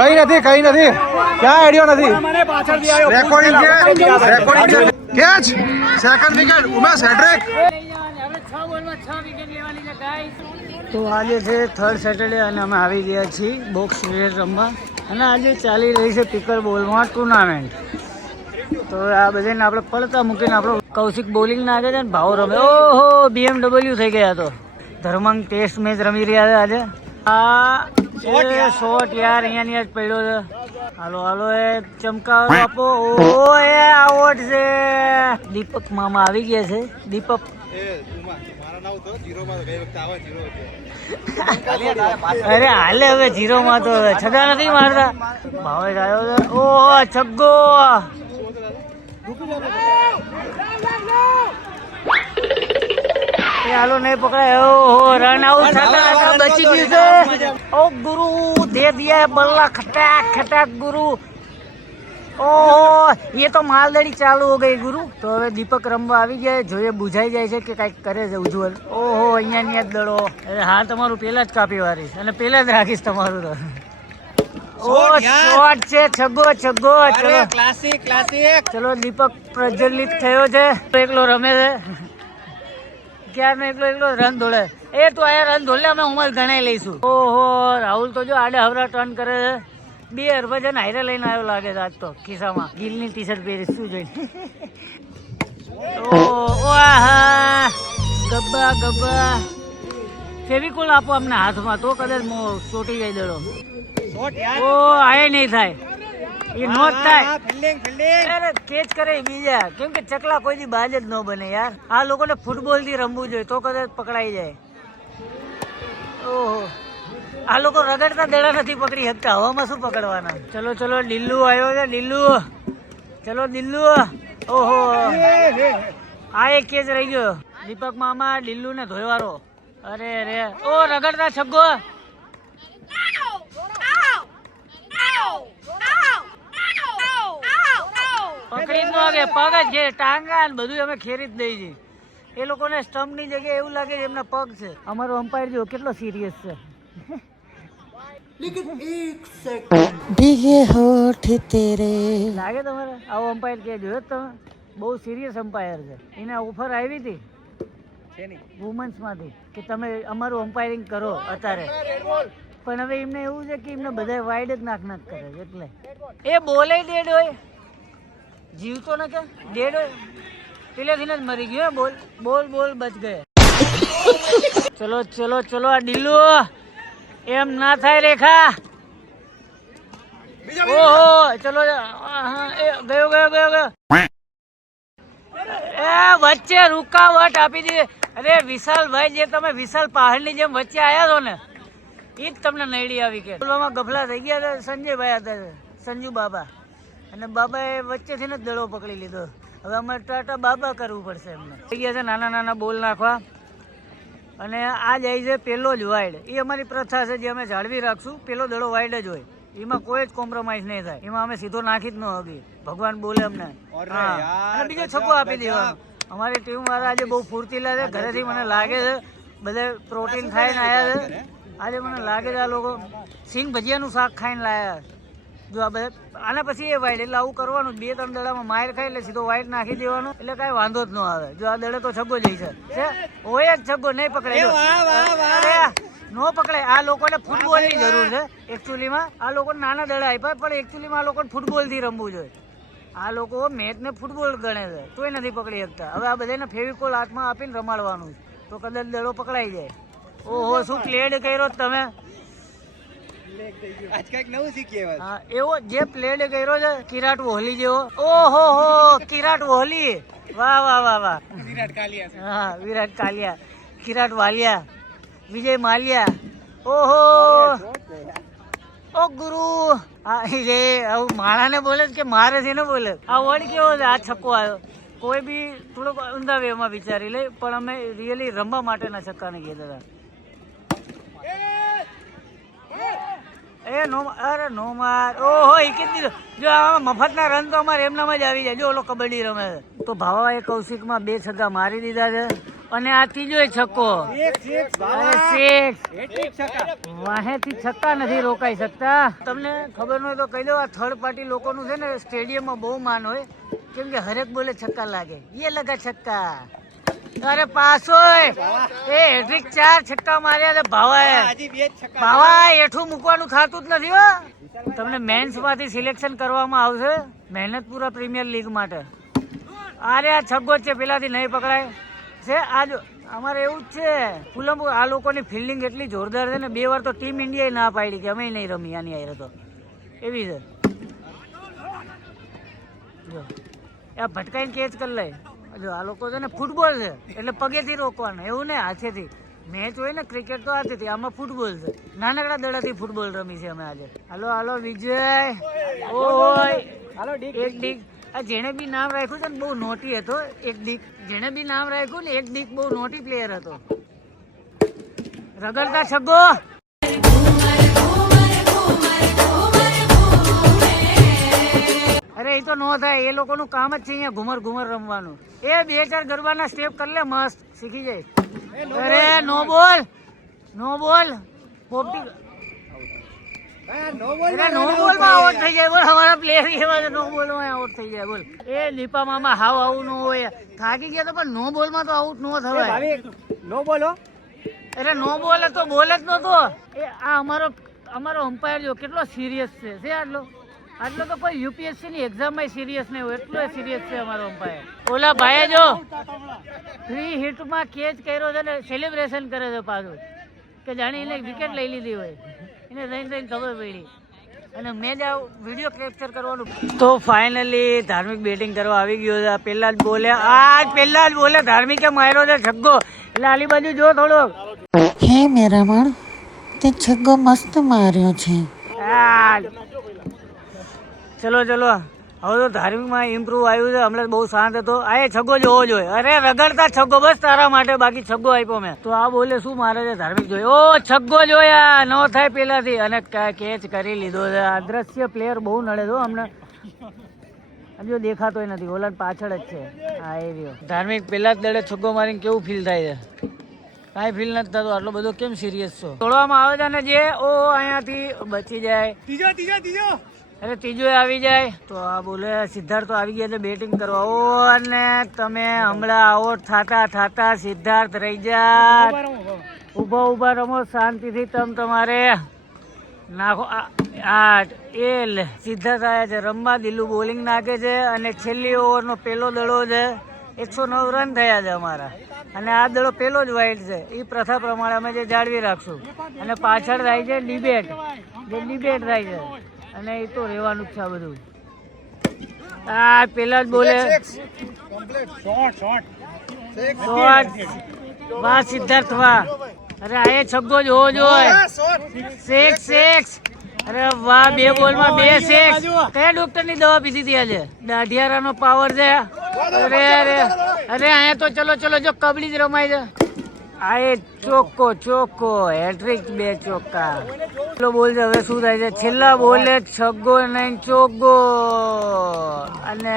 કઈ નથી ક્યાં આઈડિયો નથી recording catch second wicket Umesh હેડ્રિક તો આજે છે થર્ડ સેટરડે અને અમે આવી ગયા છીએ બોક્સ ક્રિકેટ રમવા અને આજે ચાલી રહી છે પિકર બોલમાં ટુર્નામેન્ટ. તો આ બધાને આપણે પડતા મૂકીને આપણો કૌશિક બોલિંગ નાખે છે ને ભાવ રમે. ઓહો BMW થઈ ગયા. તો ધર્માંગ ટેસ્ટ મેચ રમી રહ્યા છે આજે. આ શોટ યાર અહીંયા જ પડ્યો છે. હાલો એ ચમકાવો આપો. ઓ એ આઉટ છે. દીપક મામા આવી ગયા છે. દીપક અરે હાલે હવે જીરો માં તો છગા નથી મારતા. ભાવેશ આવ્યો છે. ઓહો છગ્ગો. હાલો નહીં પકડાય. ઓહો રન આઉટ થતા બચી ગયું છે. ઓ ગુરુ દે દિયા બલ્લા ખટાક ખટાક ગુરુ. ઓહો ये तो मालदड़ी चालू हो गई गुरु. તો હવે દીપક રમવા આવી ગયા. જોઈએ બુझाઈ જાય છે કે કઈક કરે છે ઉજ્જવલ. ઓહો અહીંયા જ દડો. અરે હા તમારું પેલા જ કાપી વારીશ અને પેલા જ રાખીશ તમારું. તો ઓ શોટ છે. છગ્ગો. ચલો ક્લાસિક. ચલો દીપક પ્રજ્વલિત થયો છે. એકલો રમે છે. ક્યારનો એકલો રન ધોળે. એ તો આયા રન ધોલે અમે ઉમર ગણાઈ લઈશું. ઓહો રાહુલ તો જો આડે હવરા ટર્ન કરે છે. 2 હરભજન હારે લઈને આવ્યો લાગે છે આજ તો ખિસ્સામાં. ગિલની ટી શર્ટ પહેરી શું જોઈને. ગબ્બા ફેવિકોલ આપો અમને હાથમાં તો કદાચ ચોટી જાય દડો. ઓ આય નહીં થાય. એ નો થાય. અરે કેચ કરે બીજા. કેમ કે ચકલા કોઈ દી બાજ જ ન બને યાર. આ લોકોને ફૂટબોલ થી રમવું જોઈએ તો કદાચ પકડાઈ જાય. ઓહો આ લોકો રગડતા દડા નથી પકડી શકતા. હવામાં શું પકડવાના. ચલો ડિલ્લુ આવ્યો છે. ચલો દિલ્લુ. ઓહો આ એક કેચ રહી ગયો. દીપક મામા ડિલ્લુ ને ધોયવારો. અરે ઓ રગડતા છગ્ગો. પકડી જ ન આવે. પગ જ છે ટાંગા બધું અમે ખેરી જ દઈ છીએ. એ લોકોને સ્ટમ્પ ની જગ્યાએ એવું લાગે છે એમના પગ છે. અમારો અમ્પાયર જો કેટલો સિરિયસ છે. લાગે તમારે આવો અમ્પાયર કે જોયો તમે? બહુ સિરિયસ અમ્પાયર છે. એને ઓફર આવી હતી વુમન્સ માંથી કે તમે અમારું અમ્પાયરિંગ કરો અત્યારે. પણ હવે એમને એવું છે કે એમને બધા વાઇડ જ નાખ કરે છે. એટલે એ બોલે ડેડ હોય. જીવતો ન કે ડેડ હોય. પેલેથી જ મરી ગયો. બોલ બચ ગયે. ચલો આ ડિલ્લુ એમ ના થાય રેખા. ઓહો ચલો ગયો. એ વચ્ચે રૂકાવટ આપી દીધી. અરે વિશાલભાઈ જે તમે વિશાલ પહાડ ની જેમ વચ્ચે આયા છો ને એ જ તમને નડી આવી કે ગફલા થઈ ગયા હતા. સંજયભાઈ હતા સંજુ બાબા અને બાબાએ વચ્ચેથી જ દડો પકડી લીધો. હવે અમારે ટાટા બાબા કરવું પડશે એમને. થઈ ગયા છે નાના બોલ નાખવા. અને આ જાય છે પેલો જ વાઇડ. એ અમારી પ્રથા છે જે અમે જાળવી રાખશું. પેલો દડો વાઇડ જ હોય. એમાં કોઈ જ કોમ્પ્રોમાઇઝ નહીં થાય. એમાં અમે સીધો નાખી જ ન હગી. ભગવાન બોલે અમને. અને બીજો છક્કો આપી દેવાનો. અમારી ટીમ વાળા આજે બહુ ફૂર્તીલા છે. ઘરેથી મને લાગે છે બધા પ્રોટીન ખાઈને આવ્યા છે. આજે મને લાગે છે આ લોકો સિંગ ભજીયાનું શાક ખાઈને લાયા. જો આ બધા આના પછી એ વાઇડ. એટલે આવું કરવાનું. 2-3 દડામાં માર ખાઈ એટલે સીધો વાઇડ નાખી દેવાનું. એટલે કઈ વાંધો જ ન આવે. જો આ દડે તો છગ્ગો જઈ છે. હોય જ છગ્ગો નહીં પકડાય. નો પકડાય. આ લોકોને ફૂટબોલ ની જરૂર છે એકચ્યુઅલીમાં. આ લોકો નાના દડા આપ્યા પણ એકચ્યુઅલીમાં આ લોકોને ફૂટબોલ થી રમવું જોઈએ. આ લોકો મેચ ને ફૂટબોલ ગણે છે તોય નથી પકડી શકતા. હવે આ બધાને ફેવિકોલ હાથમાં આપીને રમાડવાનું તો કદાચ દડો પકડાઈ જાય. ઓહો શું પ્લેડ કર્યો તમે. એવો જે પ્લેડ કર્યો છે કિરાટ કોહલી જેવો. ઓહો કિરાટ કોહલી. વાહ. વિરાટ કાલિયા કિરાટ વાલિયા વિજય માલ્યા. ઓહો ઓ ગુરુ. આવું માણાને બોલે કે મારે છે ને બોલે. આ વર્ડ કેવો છે. આ છક્કો આવ્યો. કોઈ બી થોડોક ઊંધા વેમાં વિચારી લે પણ અમે રિયલી રમવા માટેના છક્કાને કીધા હતા. નો માર. ઓહો દીધો. જો આમાં મફતના રન તો અમારે એમનામાં જ આવી જાય. જો ઓલો કબડ્ડી રમે છે તો ભાવાએ કૌશિકમાં 2 છગ્ગા મારી દીધા છે. અને આ ત્રીજો છક્કો. વાહેથી છક્કા નથી રોકાઈ શકતા. તમને ખબર ન હોય તો કહી દો, આ થર્ડ પાર્ટી લોકોનું છે ને સ્ટેડિયમમાં બહુ માન હોય, કેમ કે હરેક બોલે છક્કા લાગે. એ લગા છક્કા. અરે પાસો એ હેટ્રિક 4 છક્કા માર્યા છે ભાવા એઠું મૂકવાનું થતું જ નથી હો. તમને મેન્સ માંથી સિલેક્શન કરવામાં આવશે મહેનતપુરા પ્રીમિયર લીગ માટે. અરે આ છગ્ગો જ છે, પેલાથી નહીં પકડાય છે. આજ અમારે એવું જ છે ફુલંબુ. આ લોકોની ફિલ્ડિંગ એટલી જોરદાર છે ને, 2 વાર તો ટીમ ઇન્ડિયાએ ના પાડી કે અમે નહીં રમી આની આયરે, તો એવી છે. જો આ ભટકાઈને કેચ કરી લે. જો આ લોકો છે ને ફૂટબોલ છે એટલે પગેથી રોકવાનું, એવું ને હાથેથી. મેચ હોય ને ક્રિકેટ તો હાથેથી, આમાં ફૂટબોલ છે. નાનકડા દડાથી ફૂટબોલ રમી છે અમે આજે. હાલો હાલો વિજય. ઓય એક ડીક. આ જેણે બી નામ રાખ્યું છે ને બહુ નોટી હતો. એક ડીક જેણે બી નામ રાખ્યું ને, એક ડીક બહુ નોટી પ્લેયર હતો. રગડતા છગ્ગો. અરે એ તો નો થાય, એ લોકોનું કામ જ છે અહીંયા ઘુમર ઘુમર રમવાનું. એ 2-4 ગરબાના સ્ટેપ કરી લે, મસ્ત શીખી જાય. અરે નો બોલ, નો બોલ. પોપટી નો બોલ માં આઉટ થઈ જાય. બોલ અમારા પ્લેયર એવા છે, નો બોલ માં આઉટ થઈ જાય. બોલ એ લીપા મામા હાવ આવું ન હોય. થાકી ગયા તો પણ નો બોલ માં તો આઉટ નો થવાય. નો બોલો. અરે નો બોલ તો બોલ જ નતો. એ આ અમારો અમ્પાયર જો કેટલો સિરિયસ છે આટલો તો કોઈ યુપીએસસી ની એક્ઝામ માં સિરિયસ નહીં હોય, એટલો સિરિયસ છે અમારો અમ્પાયર. ઓલા ભાઈએ જો 3 હિટમાં કેચ કર્યો છે ને સેલિબ્રેશન કરે છે પાછું, કે જાણે એને વિકેટ લઈ લીધી હોય. એને જઈને ખબર પડી. અને મેં જ આ વિડીયો કેપ્ચર કરવાનું. તો ફાઇનલી ધાર્મિક બેટિંગ કરવા આવી ગયો છે. પહેલા જ બોલે ધાર્મિકે માર્યો છે છગ્ગો. એટલે આલી બાજુ જો થોડોક. હે મેરા મણ, તે છગ્ગો મસ્ત માર્યો છે. ચલો હવે તો ધાર્મિકમાં ઇમ્પ્રુવ આવ્યું છે. હમણાં બહુ શાંત હતો. આ છગ્ગો જોવો જોઈએ. અરે રગડતા છગ્ગો બસ તારા માટે, બાકી છગ્ગો આપ્યો મેં. તો આ બોલે શું મારે છે ધાર્મિક જોઈએ. ઓ છગ્ગો જોયા, ન થાય પેલાથી. અને કેચ કરી લીધો છે. અદ્રશ્ય પ્લેયર બહુ નડે છે હમણાં. હજુ દેખાતોય નથી, ઓલા પાછળ જ છે. હા એ રહ્યો ધાર્મિક. પેલા જ દડે છગ્ગો મારીને કેવું ફીલ થાય છે? કાંઈ ફીલ નથી થતું. આટલો બધો કેમ સિરિયસ છો? તોડવામાં આવે છે ને જે અહીંયાથી બચી જાય. ત્રીજો અરે ત્રીજો આવી જાય તો આ બોલે સિદ્ધાર્થ તો આવી ગયા છે બેટિંગ કરવા. ઓ અને તમે હમણાં આઉટ થાતા સિદ્ધાર્થ રહી જા. ઉભા રમો શાંતિથી. તમારે નાખો. સિદ્ધાર્થ આવ્યા છે રમવા. દિલ્હુ બોલિંગ નાખે છે અને છેલ્લી ઓવરનો પેલો દડો છે. 109 રન થયા છે અમારા. અને આ દડો પેલો જ વાઇડ છે. એ પ્રથા પ્રમાણે અમે જે જાળવી રાખશું. અને પાછળ થાય છે ડિબેટ થાય છે. અને એ તો રહેવાનું જ છે આ બધું. આ પેલા જ બોલે વાહ સિદ્ધાર્થ વાહ. અરે આ છગ્ગો જ હોવો જોઈએ. 6. અરે વાહ, 2 બોલમાં 2 6. કયા ડોક્ટર ની દવા પીધી હતી આજે? દાઢિયારા નો પાવર છે. અરે અહીંયા તો ચલો જો કબડી જ રમાય છે. આ ચોખ્ખો હેટ્રિક 2 ચોક્કા. પેલો બોલ છે. હવે શું થાય છે? છેલ્લા બોલે છગ્ગો નહીં ચોગ્ગો. અને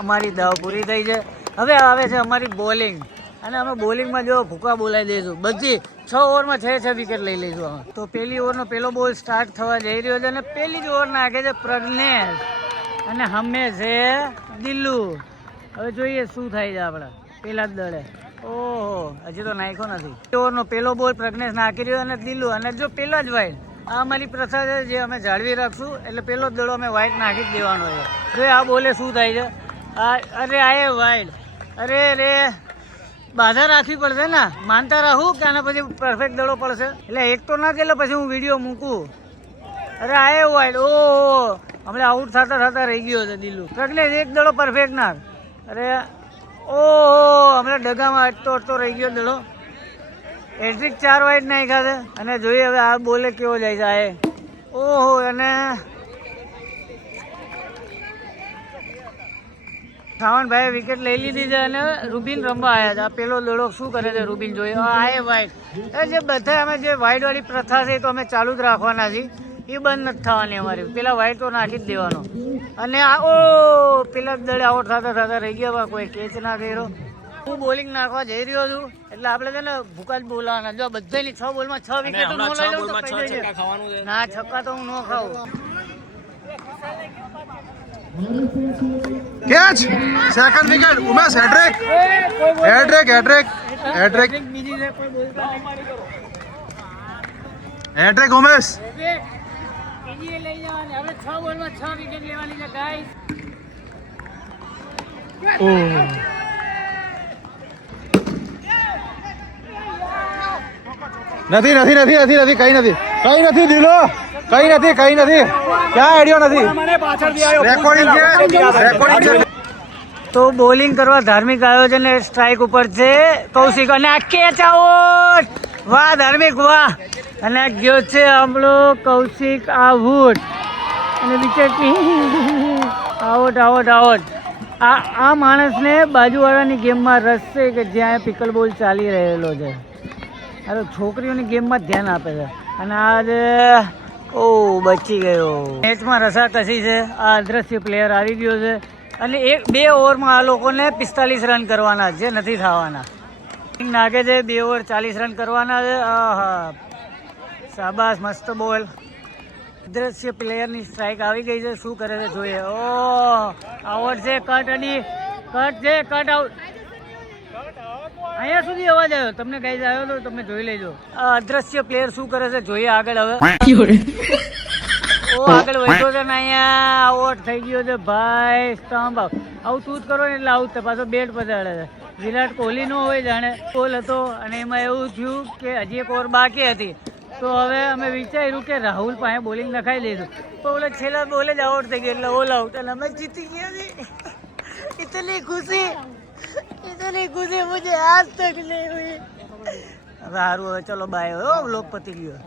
અમારી દાવ પૂરી થઈ છે. હવે આવે છે અમારી બોલિંગ. અને અમે બોલિંગમાં જો ભૂકા બોલાવી દઈશું. બધી 6 ઓવરમાં 6 વિકેટ લઈ લઈશું અમે. તો પહેલી ઓવરનો પેલો બોલ સ્ટાર્ટ થવા જઈ રહ્યો છે. અને પહેલી જ ઓવર નાખે છે પ્રજ્ઞેશ. અને હમે છે દિલ્હુ. હવે જોઈએ શું થાય છે આપણા પેલા જ દળે. ઓહો, હજી તો નાખ્યો નથી. ઓવરનો પેલો બોલ પ્રજ્ઞેશ નાખી રહ્યો અને દિલ્હુ. અને જો પેલા જ વાઇડ. આ અમારી પ્રથા છે જે અમે જાળવી રાખશું. એટલે પેલો જ દડો અમે વાઇડ નાખી જ દેવાનો છે. જો આ બોલે શું થાય છે? અરે આ વાઇડ. અરે બાધા રાખવી પડશે ને. માનતા રહું કે આના પછી પરફેક્ટ દડો પડશે. એટલે એક તો ના એટલે પછી હું વિડીયો મૂકું. અરે આ વાઇડ. ઓહો, હમણાં આઉટ થતા રહી ગયો છે દિલ્હુ. પ્રજ્ઞેશ એક દડો પરફેક્ટ નાખ. અરે ઓહો, હમણાં ડગામાં અટતો રહી ગયો દડો. હેટ્રિક 4 વાઇડ નાખ્યા છે. અને જોઈએ હવે આ બોલે કેવો જાય છે. ઓહો, અને સાવનભાઈએ વિકેટ લઈ લીધી છે. અને રૂબિન રમવા આવ્યા છે. આ પેલો દડો શું કરે છે રૂબિન જોઈએ. આ વાઇડ. જે બધા અમે જે વાઇડ વાળી પ્રથા છે તો અમે ચાલુ જ રાખવાના છીએ. એ બંધ નથી થવાની અમારી. પેલા વાઇડ તો નાખી જ દેવાનો. અને પેલા દડે આઉટ થતા રહી ગયા. કોઈ કેચ ના કર્યો. હું બોલિંગ નાખવા જઈ રહ્યો છું એટલે આપણે છે ને ભૂકા જ બોલાવાના. જો બધાની 6 બોલમાં 6 વિકેટ નો લઈ લઉં તો કહી દેજે. ના છક્કા તો હું ન ખાઉં. કેચ સેકન્ડ વિકેટ ઉમેશ હેડ્રિક હેડ્રિક હેડ્રિક હેડ્રિક બીજી છે કોઈ બોલતા હેડ્રિક ઉમેશ બીજી લઈ જવાની. આપણે 6 બોલમાં 6 વિકેટ લેવાની છે ગાઈસ. નથી નથી નથી નથી નથી કઈ નથી કઈ નથી દિલો કઈ નથી કઈ નથી ક્યાં આઈડિયો નથી રેકોર્ડિંગ છે રેકોર્ડિંગ છે. તો બોલિંગ કરવા ધાર્મિક આયોજન સ્ટ્રાઇક ઉપર છે કૌશિક અને આ કેચ આઉટ. વાહ ધાર્મિક વાહ. અને આ ગયો છે આપણો કૌશિક આઉટ અને વિકેટ આઉટ આઉટ આઉટ. આ માણસને બાજુવાળાની ગેમમાં રસ છે કે જ્યાં પિકલ બોલ ચાલી રહેલો છે. અરે છોકરીઓની ગેમમાં ધ્યાન આપે છે અને આજે બચી ગયો. મેચમાં રસાકસી છે. આ અદ્રશ્ય પ્લેયર આવી ગયો છે અને 2 ઓવરમાં આ લોકોને 45 રન કરવાના જે નથી થવાના. નાગે છે 2 ઓવર 40 રન કરવાના છે. આહા શાબાશ મસ્ત બોલ. અદ્રશ્ય પ્લેયરની સ્ટ્રાઇક આવી ગઈ છે. શું કરે છે જોઈએ. આઉટ છે. કટ અડી કટ છે કટ આઉટ. અહીંયા સુધી અવાજ આવ્યો તમને ગાઈઝ આવ્યો તો તમે જોઈ લેજો. અદ્રશ્ય પ્લેયર શું કરે છે જોઈએ આગળ. હવે આગળ વધ્યો છે ને અહીંયા આઉટ થઈ ગયો છે ભાઈ. સ્ટમ્પ આવું તું જ કરો ને એટલે આઉટ પાછો બેટ પધાડે છે. વિરાટ કોહલી નો હોય જાણે બોલ હતો અને એમાં એવું થયું કે હજી 1 ઓવર બાકી હતી તો હવે અમે વિચાર્યું કે રાહુલ પાસે બોલિંગ નખાઈ દઈશું તો ઓલે છેલ્લા બોલે જ આઉટ થઈ ગયો એટલે ઓલ આઉટ અને અમે જીતી ગયા છીએ. ઇતની ખુશી મુझे आज तक नहीं हुई. હવે સારું હવે ચલો બાય. બ્લોક પતી ગયો.